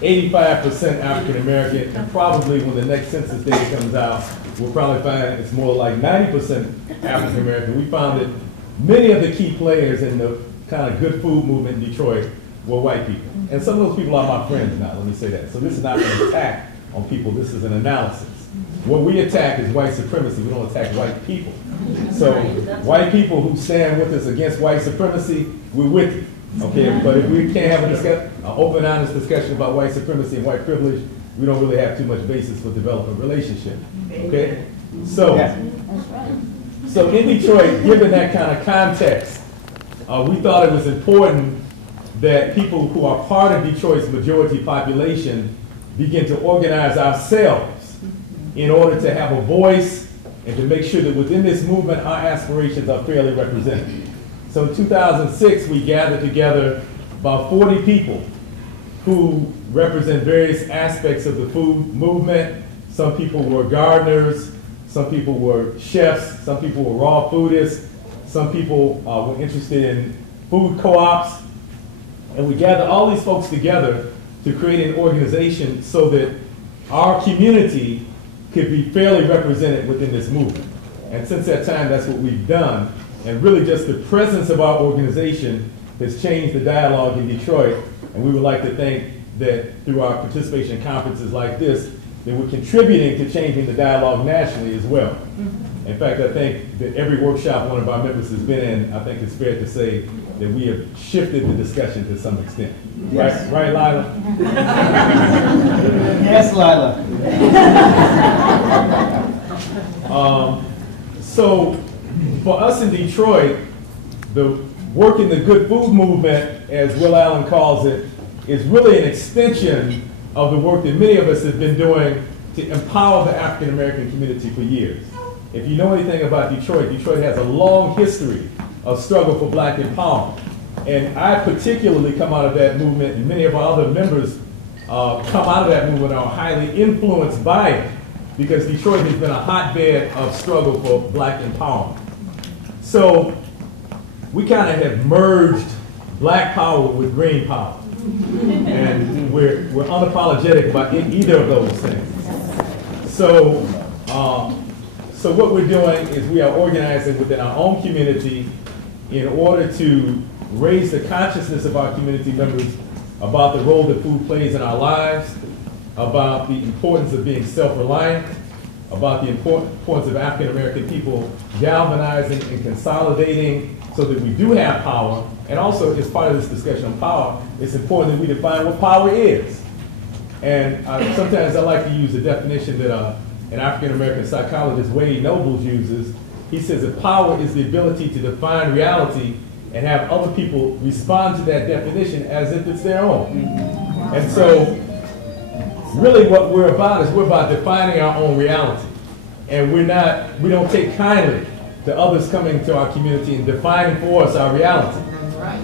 85% African American, and probably when the next census data comes out, we'll probably find it's more like 90% African American. We found that many of the key players in the kind of good food movement in Detroit were white people. And some of those people are my friends now, let me say that. So this is not an attack on people, this is an analysis. What we attack is white supremacy, we don't attack white people. So white people who stand with us against white supremacy, we're with you. Okay, but if we can't have an open, honest discussion about white supremacy and white privilege, we don't really have too much basis for developing a relationship. Okay, so in Detroit, given that kind of context, we thought it was important that people who are part of Detroit's majority population begin to organize ourselves in order to have a voice and to make sure that within this movement our aspirations are fairly represented. So in 2006, we gathered together about 40 people who represent various aspects of the food movement. Some people were gardeners, some people were chefs, some people were raw foodists, some people were interested in food co-ops. And we gathered all these folks together to create an organization so that our community could be fairly represented within this movement. And since that time, that's what we've done. And really just the presence of our organization has changed the dialogue in Detroit. And we would like to think that through our participation in conferences like this, that we're contributing to changing the dialogue nationally as well. In fact, I think that every workshop one of our members has been in, I think it's fair to say that we have shifted the discussion to some extent. Yes. Right, Lila? Yes, Lila. So for us in Detroit, the work in the good food movement, as Will Allen calls it, is really an extension of the work that many of us have been doing to empower the African American community for years. If you know anything about Detroit, Detroit has a long history of struggle for black empowerment. And I particularly come out of that movement, and many of our other members come out of that movement and are highly influenced by it, because Detroit has been a hotbed of struggle for black empowerment. So we kind of have merged black power with green power. And we're unapologetic about either of those things. So what we're doing is we are organizing within our own community in order to raise the consciousness of our community members about the role that food plays in our lives, about the importance of being self-reliant, about the importance of African American people galvanizing and consolidating so that we do have power. And also, as part of this discussion on power, it's important that we define what power is. And sometimes I like to use a definition that an African American psychologist, Wade Nobles, uses. He says that power is the ability to define reality and have other people respond to that definition as if it's their own. And so, really what we're about is we're about defining our own reality. And we don't take kindly to others coming to our community and defining for us our reality.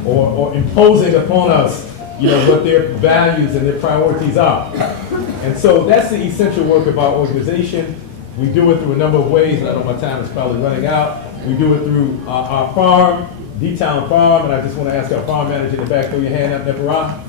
Or imposing upon us, what their values and their priorities are. And so that's the essential work of our organization. We do it through a number of ways, and I know my time is probably running out. We do it through our farm, D-Town Farm, and I just want to ask our farm manager in the back, throw your hand up, Neparah.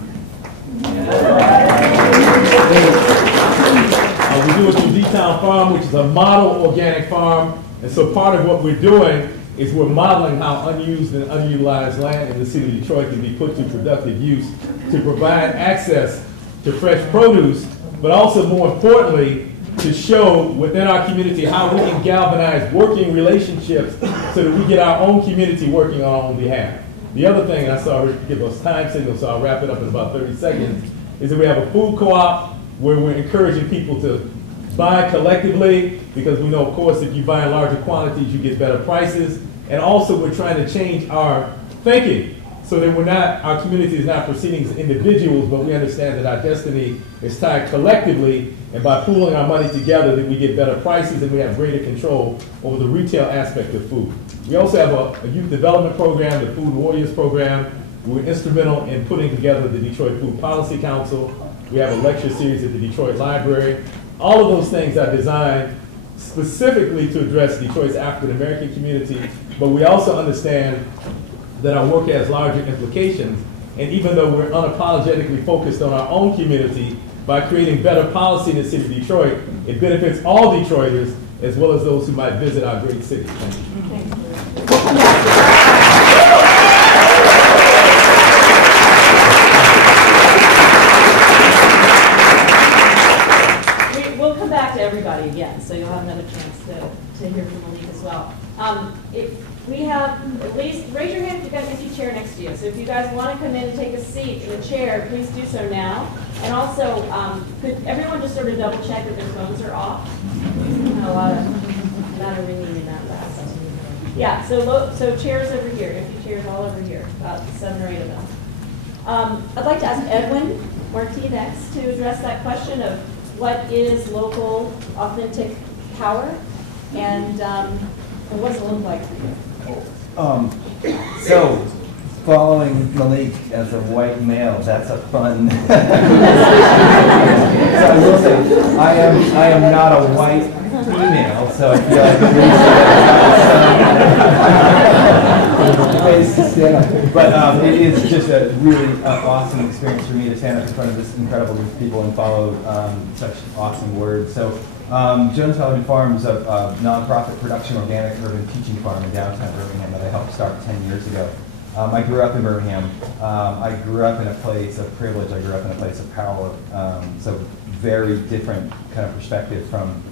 We do it through D-Town Farm, which is a model organic farm. And so part of what we're doing is we're modeling how unused and unutilized land in the city of Detroit can be put to productive use to provide access to fresh produce, but also more importantly, to show within our community how we can galvanize working relationships so that we get our own community working on our own behalf. The other thing, and I saw her give us time signals, so I'll wrap it up in about 30 seconds, is that we have a food co-op where we're encouraging people to buy collectively, because we know, of course, if you buy in larger quantities, you get better prices. And also, we're trying to change our thinking so that our community is not proceeding as individuals, but we understand that our destiny is tied collectively, and by pooling our money together, that we get better prices and we have greater control over the retail aspect of food. We also have a youth development program, the Food Warriors program. We're instrumental in putting together the Detroit Food Policy Council. We have a lecture series at the Detroit Library. All of those things are designed specifically to address Detroit's African American community, but we also understand that our work has larger implications And even though we're unapologetically focused on our own community, by creating better policy in the city of Detroit, it benefits all Detroiters as well as those who might visit our great city. Thank you. We'll come back to everybody again, so you'll have another chance to hear from Malik as well. If we have, at least raise your hand if you've got an empty chair next to you. So if you guys want to come in and take a seat in the chair, please do so now. And also, could everyone just sort of double check that their phones are off? A lot of ringing in that last. Yeah, so chairs over here, empty chairs all over here, about 7 or 8 of them. I'd like to ask Edwin Marti next to address that question of what is local, authentic power, and what does it look like for you? So, following Malik as a white male, that's a fun. So I will say, I am not a white female, so I feel like ways to stand up. But it is just a really awesome experience for me to stand up in front of this incredible group of people and follow such awesome words. So. Jones Pelican Farm is a nonprofit production organic urban teaching farm in downtown Birmingham that I helped start 10 years ago. I grew up in Birmingham. I grew up in a place of privilege. I grew up in a place of power. So very different kind of perspective from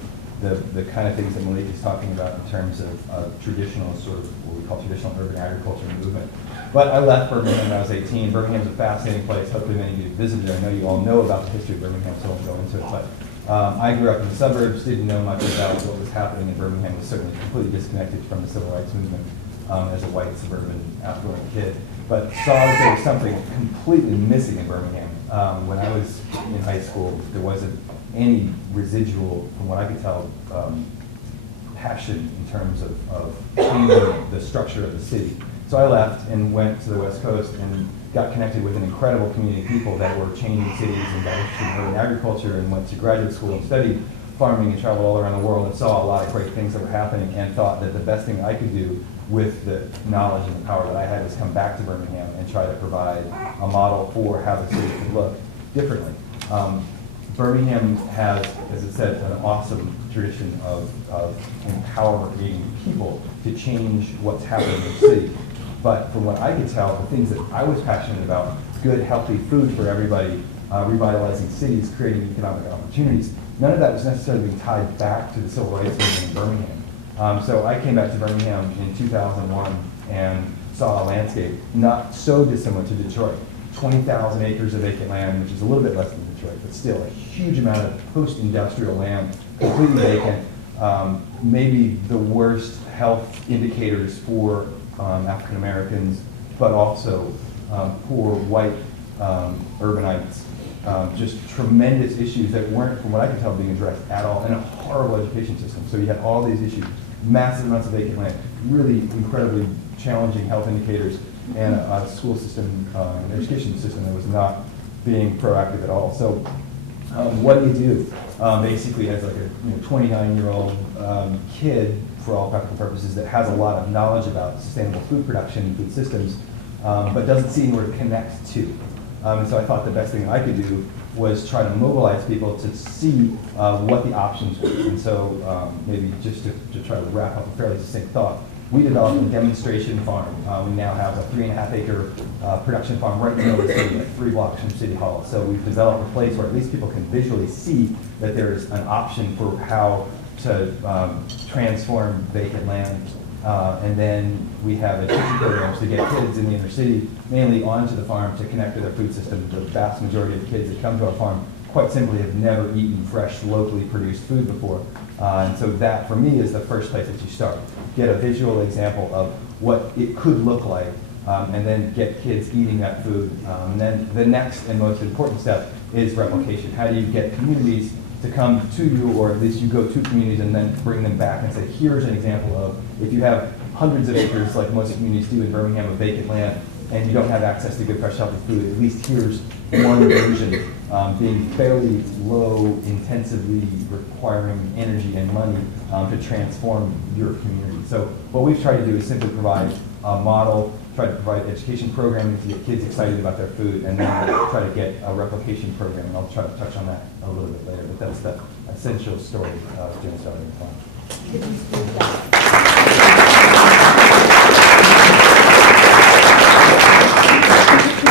the kind of things that Malik is talking about in terms of traditional sort of what we call traditional urban agriculture movement. But I left Birmingham when I was 18. Birmingham's a fascinating place. Hopefully many of you have visited. I know you all know about the history of Birmingham, so I won't go into it. But I grew up in the suburbs, didn't know much about what was happening in Birmingham, was certainly completely disconnected from the civil rights movement as a white, suburban, affluent kid, but saw that there was something completely missing in Birmingham. When I was in high school, there wasn't any residual, from what I could tell, passion in terms of changing the structure of the city. So I left and went to the West Coast and got connected with an incredible community of people that were changing cities and got interested in urban agriculture and went to graduate school and studied farming and traveled all around the world and saw a lot of great things that were happening and thought that the best thing I could do with the knowledge and the power that I had was come back to Birmingham and try to provide a model for how the city could look differently. Birmingham has, as it said, an awesome tradition of empowering people to change what's happening in the city. But from what I could tell, the things that I was passionate about, good, healthy food for everybody, revitalizing cities, creating economic opportunities, none of that was necessarily being tied back to the civil rights movement in Birmingham. So I came back to Birmingham in 2001 and saw a landscape not so dissimilar to Detroit. 20,000 acres of vacant land, which is a little bit less than Detroit, but still a huge amount of post-industrial land, completely vacant. Maybe the worst health indicators for African Americans, but also poor white urbanites. Just tremendous issues that weren't, from what I can tell, being addressed at all, and a horrible education system. So you had all these issues, massive amounts of vacant land, really incredibly challenging health indicators, and a school system, an education system that was not being proactive at all. So what do you do? Basically, as like a 29-year-old kid, for all practical purposes, that has a lot of knowledge about sustainable food production and food systems, but doesn't see anywhere to connect to. And so I thought the best thing I could do was try to mobilize people to see what the options were. And so maybe just to try to wrap up a fairly succinct thought, we developed a demonstration farm. We now have a 3.5-acre production farm right in the middle of the city, like 3 blocks from City Hall. So we've developed a place where at least people can visually see that there's an option for how to transform vacant land. And then we have education programs to get kids in the inner city, mainly onto the farm to connect to their food system. The vast majority of kids that come to our farm quite simply have never eaten fresh, locally produced food before. And so that, for me, is the first place that you start. Get a visual example of what it could look like, and then get kids eating that food. And then the next and most important step is replication. How do you get communities to come to you, or at least you go to communities and then bring them back and say, here's an example of, if you have hundreds of acres like most communities do in Birmingham of vacant land, and you don't have access to good, fresh, healthy food, at least here's one version, being fairly low, intensively requiring energy and money to transform your community. So what we've tried to do is simply provide a model try to provide education programming to get kids excited about their food, and then try to get a replication program, and I'll try to touch on that a little bit later, but that's the essential story of Jones Valley Farm. Could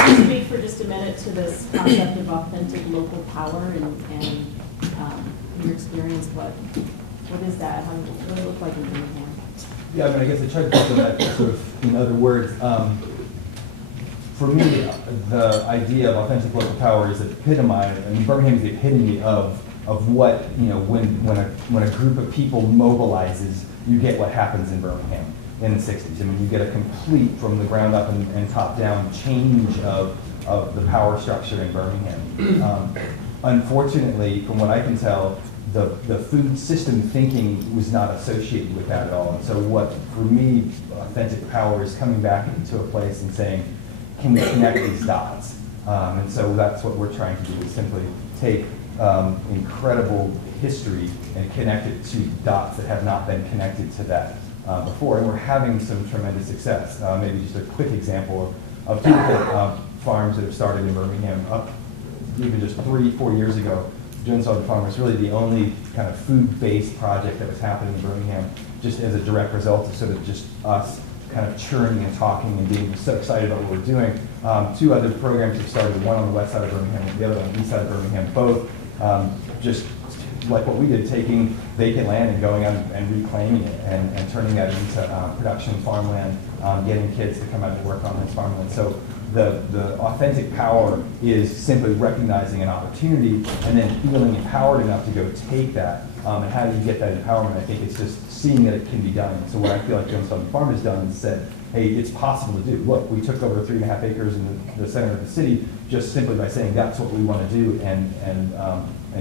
you speak for just a minute to this concept of authentic local power and your experience? What is that? What does it look like in Birmingham? Yeah, I mean, I guess I tried to put that sort of in other words. For me, the idea of authentic local power is epitomized. I mean, Birmingham is the epitome of what, you know, when a group of people mobilizes, you get what happens in Birmingham in the 60s. I mean, you get a complete, from the ground up and top down, change of the power structure in Birmingham. Unfortunately, from what I can tell, the food system thinking was not associated with that at all. And so what, for me, authentic power is coming back into a place and saying, can we connect these dots? And so that's what we're trying to do, is simply take incredible history and connect it to dots that have not been connected to that before. And we're having some tremendous success. Maybe just a quick example of two different farms that have started in Birmingham even just 3-4 years ago. Jones Valley Farm was really the only kind of food-based project that was happening in Birmingham, just as a direct result of sort of just us kind of churning and talking and being so excited about what we're doing. Two other programs have started, one on the west side of Birmingham and the other on the east side of Birmingham, both just like what we did, taking vacant land and going out and reclaiming it and turning that into production farmland, getting kids to come out to work on this farmland. So the authentic power is simply recognizing an opportunity and then feeling empowered enough to go take that. And how do you get that empowerment? I think it's just seeing that it can be done. So what I feel like Jones Valley Farm has done is said, hey, it's possible to do. Look, we took over 3.5 acres in the center of the city just simply by saying that's what we want to do, and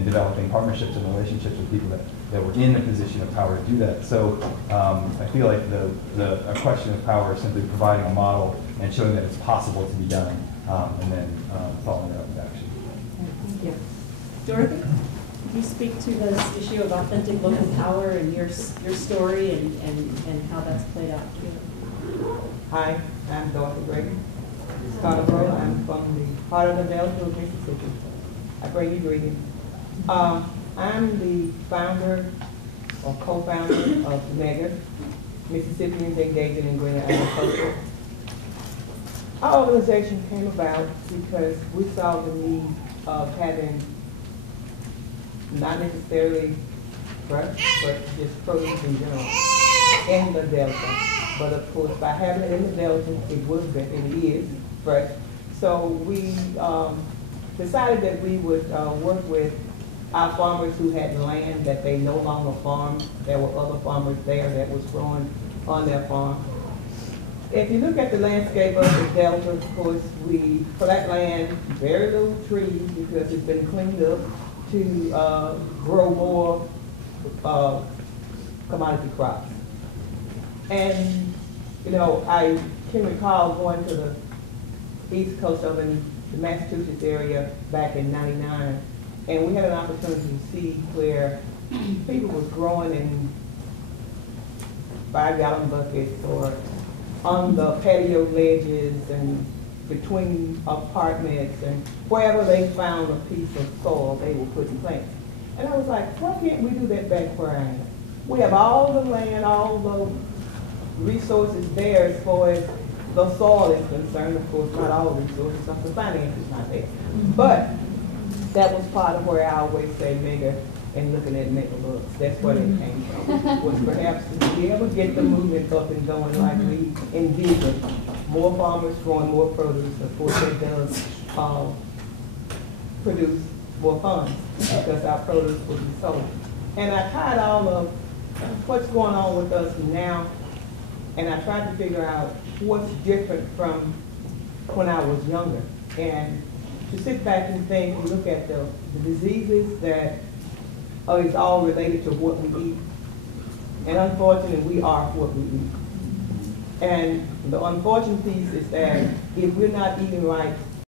developing partnerships and relationships with people that were in a position of power to do that. So I feel like a question of power is simply providing a model and showing that it's possible to be done, and then following it up with action. Thank you. Dorothy, can you speak to this issue of authentic local power and your story and how that's played out for you? Hi, I'm Dorothy Gray. Scarborough. I'm from the heart of the Delta of Mississippi. I bring you greetings. I'm the founder or co-founder of MEGA, Mississippians Engaging in Greener Agriculture. Our organization came about because we saw the need of having not necessarily fresh, but just produce in general in the Delta. But of course, by having it in the Delta, it was better, it is fresh. So we decided that we would work with our farmers who had land that they no longer farmed. There were other farmers there that was growing on their farm. If you look at the landscape of the Delta, of course, we, for that land, very little trees because it's been cleaned up to grow more commodity crops. And, you know, I can recall going to the east coast of the Massachusetts area back in '99, and we had an opportunity to see where people was growing in 5-gallon buckets or on the patio ledges and between apartments, and wherever they found a piece of soil, they were putting plants. And I was like, why can't we do that back where I am? We have all the land, all the resources there as far as the soil is concerned. Of course, not all the resources, because the finance is not there. But that was part of where I always say MEGA and looking at MEGA looks. That's where it came from. Was perhaps to be able to get the movement up and going like we envisioned. More farmers growing more produce. Of course, it does produce more funds because our produce will be sold. And I tied all of what's going on with us now, and I tried to figure out what's different from when I was younger. And to sit back and think and look at the diseases that is all related to what we eat. And unfortunately, we are what we eat. And the unfortunate piece is that if we're not eating right,